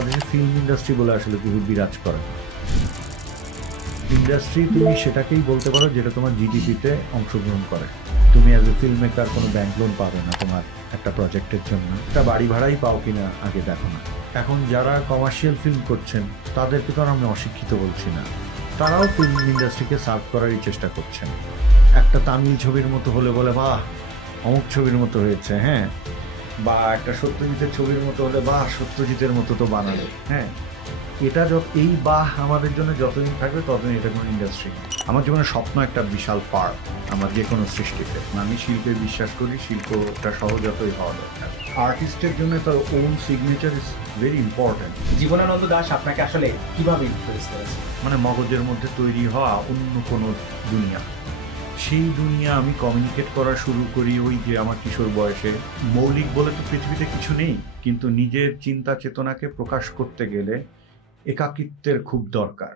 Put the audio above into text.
বাংলাদেশের film industry বলে আসলে কিছু বিরাজ করে না। ইন্ডাস্ট্রি তুমি সেটাকেই বলতে পারো যেটা তোমার জিডিপিতে অংশগ্রহণ করে। তুমি অ্যাজ এ ফিল্ম মেকার কোনো ব্যাংক লোন পাবে না তোমার একটা প্রজেক্টের জন্য, একটা বাড়ি ভাড়াই পাও কিনা আগে দেখো না। এখন যারা কমার্শিয়াল ফিল্ম করছেন তাদেরকে তো আর আমি অশিক্ষিত বলছি না, তারাও ফিল্ম ইন্ডাস্ট্রিকে সার্ভ করারই চেষ্টা করছেন। একটা তামিল ছবির মতো হলে বলে বাহ অমুক ছবির মতো হয়েছে, হ্যাঁ, বা একটা সত্যজিতের ছবির মতো হলে বাহ সত্যজিতের মতো তো বানালো, হ্যাঁ। এটা এই বাহ আমাদের জন্য যতদিন থাকবে ততদিন এটা কোনো ইন্ডাস্ট্রি। আমার জীবনে স্বপ্ন একটা বিশাল পার্ট আমার যে কোনো সৃষ্টিতে। আমি শিল্পে বিশ্বাস করি, শিল্পটা সহজাতই হওয়া দরকার। আর্টিস্টের জন্য তার own signature is very important. Jibanananda Das আপনাকে আসলে কিভাবে ইনফ্লুয়েন্স করেছে? মানে মগজের মধ্যে তৈরি হওয়া অন্য কোনো দুনিয়া, সেই দুনিয়া আমি কমিউনিকেট করা শুরু করি ওই যে আমার কিশোর বয়সে। মৌলিক বলে তো পৃথিবীতে কিছু নেই, কিন্তু নিজের চিন্তা চেতনাকে প্রকাশ করতে গেলে একাকিত্বের খুব দরকার।